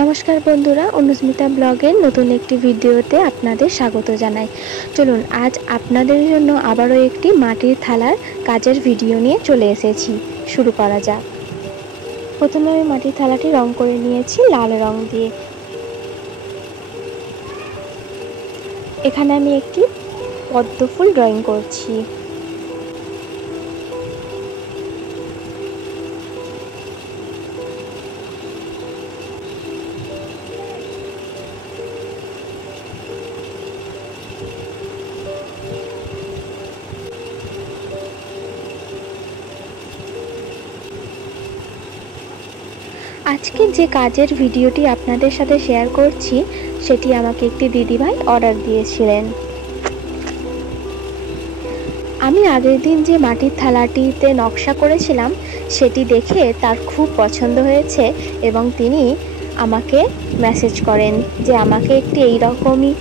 নমস্কার বন্ধুরা, অনুস্মিতা ব্লগের নতুন একটি ভিডিওতে আপনাদের স্বাগত জানাই। চলুন আজ আপনাদের জন্য আবারও একটি মাটির থালার কাজের ভিডিও নিয়ে চলে এসেছি। শুরু করা যাক। প্রথমে আমি মাটির থালাটি রং করে নিয়েছি লাল রং দিয়ে। এখানে আমি একটি পদ্ম ফুল ড্রয়িং করছি। আজকে যে কাজের ভিডিওটি আপনাদের সাথে শেয়ার করছি সেটি আমাকে একটি দিদিভাই অর্ডার দিয়েছিলেন। আমি আগের দিন যে মাটির থালাটিতে নকশা করেছিলাম সেটি দেখে তার খুব পছন্দ হয়েছে এবং তিনি আমাকে মেসেজ করেন যে আমাকে একটি এই রকমই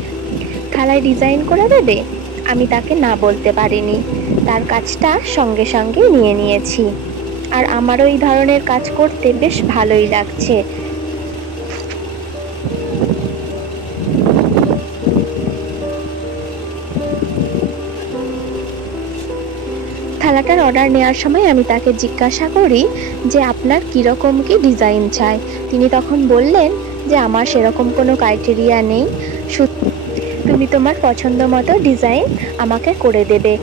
থালায় ডিজাইন করে দেবে। আমি তাকে না বলতে পারিনি, তার কাজটা সঙ্গে সঙ্গে নিয়ে নিয়েছি। আর আমারও এই ধরনের কাজ করতে বেশ ভালোই লাগছে। থালাটার অর্ডার নেওয়ার সময় আমি তাকে জিজ্ঞাসা করি যে আপনার কীরকম কি ডিজাইন চাই। তিনি তখন বললেন যে আমার সেরকম কোনো ক্রাইটেরিয়া নেই, তুমি তোমার পছন্দ মতো ডিজাইন আমাকে করে দেবে।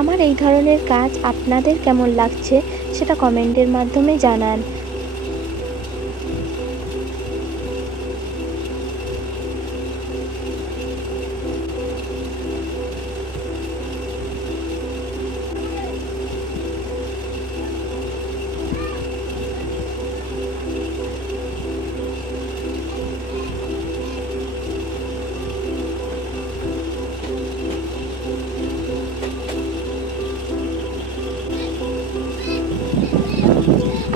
আমার এই ধরনের কাজ আপনাদের কেমন লাগছে সেটা কমেন্টের মাধ্যমে জানান।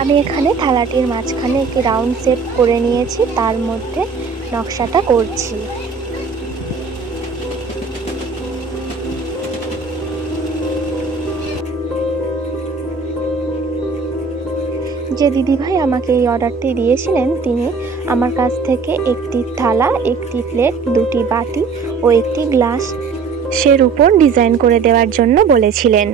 আমি এখানে থালাটির মাঝখানে একটি রাউন্ড শেপ করে নিয়েছি, তার মধ্যে নকশাটা করছি। যে দিদিভাই আমাকে এই অর্ডারটি দিয়েছিলেন তিনি আমার কাছ থেকে একটি থালা, একটি প্লেট, দুটি বাটি ও একটি গ্লাসের উপর ডিজাইন করে দেওয়ার জন্য বলেছিলেন।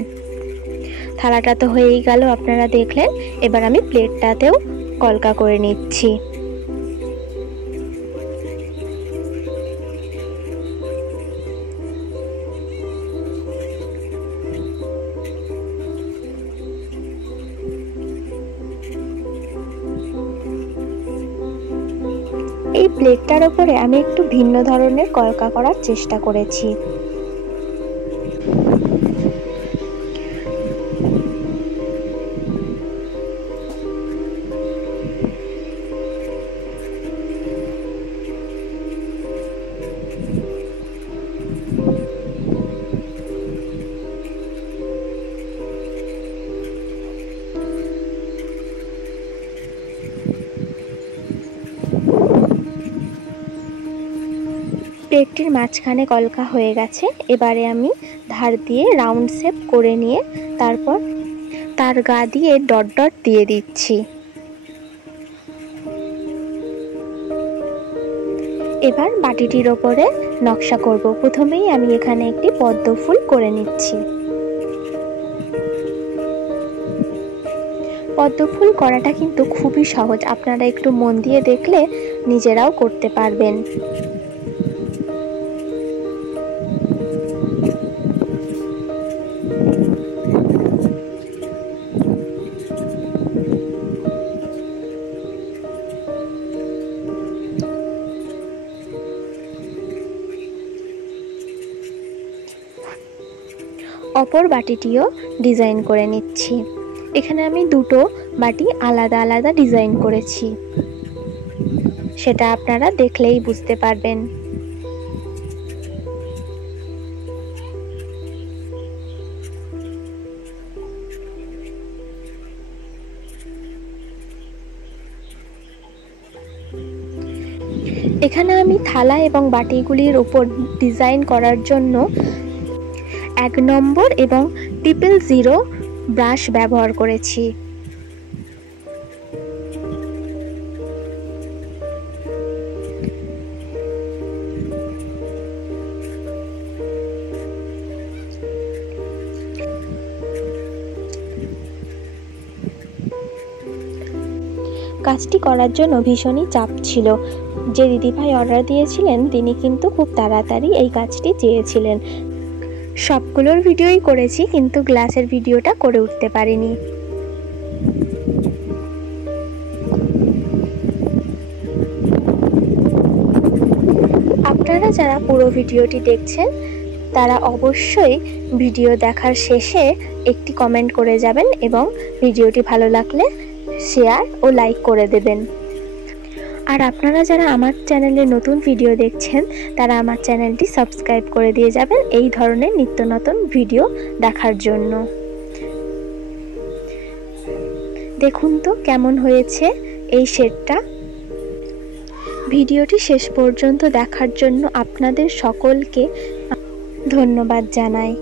থালাটা তো হয়েই গেল, আপনারা দেখলেন। এবার আমি প্লেটটাতেও কলকা করে নিচ্ছি। এই প্লেটটার ওপরে আমি একটু ভিন্ন ধরনের কলকা করার চেষ্টা করেছি। প্লেটটির মাঝখানে কলকা হয়ে গেছে। এবারে আমি ধার দিয়ে রাউন্ড শেপ করে নিয়ে তারপর তার গা দিয়ে ডট ডট দিয়ে দিচ্ছি। এবার বাটিটির ওপরে নকশা করব। প্রথমেই আমি এখানে একটি পদ্ম ফুল করে নিচ্ছি। পদ্ম ফুল করাটা কিন্তু খুবই সহজ, আপনারা একটু মন দিয়ে দেখলে নিজেরাও করতে পারবেন। অপর বাটিটিও ডিজাইন করে নিচ্ছি। এখানে আমি দুটো বাটি আলাদা আলাদা ডিজাইন করেছি, সেটা আপনারা দেখলেই বুঝতে পারবেন। এখানে আমি থালা এবং বাটিগুলির উপর ডিজাইন করার জন্য 1 নম্বর এবং 000 ব্রাশ ব্যবহার করেছি। কাজটি করার জন্য ভীষণই চাপ ছিল। যে দিদিভাই অর্ডার দিয়েছিলেন তিনি কিন্তু খুব তাড়াতাড়ি এই কাজটি চেয়েছিলেন। সবগুলোর ভিডিওই করেছি, কিন্তু গ্লাসের ভিডিওটা করে উঠতে পারিনি। আপনারা যারা পুরো ভিডিওটি দেখছেন তারা অবশ্যই ভিডিও দেখার শেষে একটি কমেন্ট করে যাবেন এবং ভিডিওটি ভালো লাগলে শেয়ার ও লাইক করে দেবেন। আর আপনারা যারা আমার চ্যানেলে নতুন ভিডিও দেখছেন তারা আমার চ্যানেলটি সাবস্ক্রাইব করে দিয়ে যাবেন এই ধরনের নিত্য নতুন ভিডিও দেখার জন্য। দেখুন তো কেমন হয়েছে এই সেটটা। ভিডিওটি শেষ পর্যন্ত দেখার জন্য আপনাদের সকলকে ধন্যবাদ জানাই।